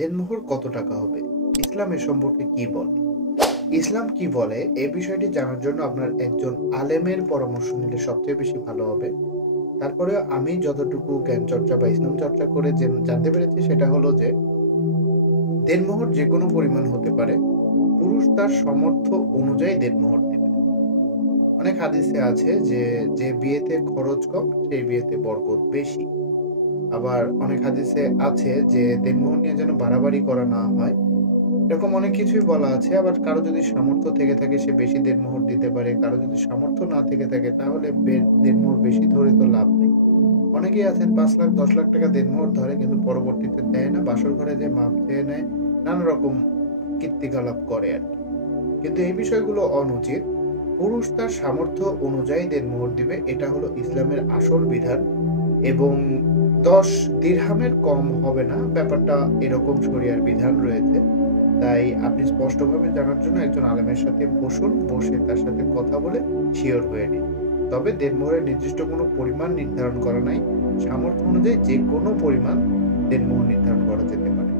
দেনমোহর কত টাকা হবে? ইসলাম এ সম্পর্কে কি বলে? ইসলাম কি বলে এ বিষয়টি জানার জন্য আপনার একজন আলেমের পরামর্শ নিলে সবচেয়ে বেশি ভালো হবে। তারপরেও আমি যতটুকু জ্ঞান চর্চা বা ইসলাম চর্চা করে জানতে পেরেছি সেটা হলো যে দেনমোহর যেকোনো পরিমাণ হতে পারে। পুরুষ তার সামর্থ্য অনুযায়ী দেনমোহর দিবে। অনেক হাদিসে আছে যে বিয়েতে খরচ কম সেই বিয়েতে বরকত বেশি। আবার অনেক হাদিসে আছে যে দেনমোহর নিয়ে যেন বাড়াবাড়ি করা না হয়। এরকম অনেক কিছুই বলা আছে। আবার কারো যদি সামর্থ্য থেকে থাকে সে বেশি দেনমোহর দিতে পারে। কারো যদি সামর্থ্য না থেকে থাকে তাহলে দেনমোহর বেশি ধরে তো লাভ নেই। অনেকেই আছেন ৫ লাখ ১০ লাখ টাকা দেনমোহর ধরে কিন্তু পরবর্তীতে দেয় না। বাসর ঘরে যেয়ে মাপ চেয়ে নেয়। নানা রকম কীর্তিকলাপ করে আরকি। কিন্তু এই বিষয়গুলো অনুচিত। পুরুষ তার সামর্থ্য অনুযায়ী দেনমোহর দিবে। এটা হলো ইসলামের আসল বিধান এবং ১০ দিরহামের কম হবে না। ব্যাপারটা এরকম শরিয়ার বিধান রয়েছে। তাই আপনি স্পষ্টভাবে জানার জন্য একজন আলেমের সাথে বসুন, বসে তার সাথে কথা বলে সিওর হয়ে নিন। তবে দেনমোহরের নির্দিষ্ট কোনো পরিমাণ নির্ধারণ করা নাই। সামর্থ্য অনুযায়ী যেকোনো পরিমাণ দেনমোহর নির্ধারণ করা যেতে পারে।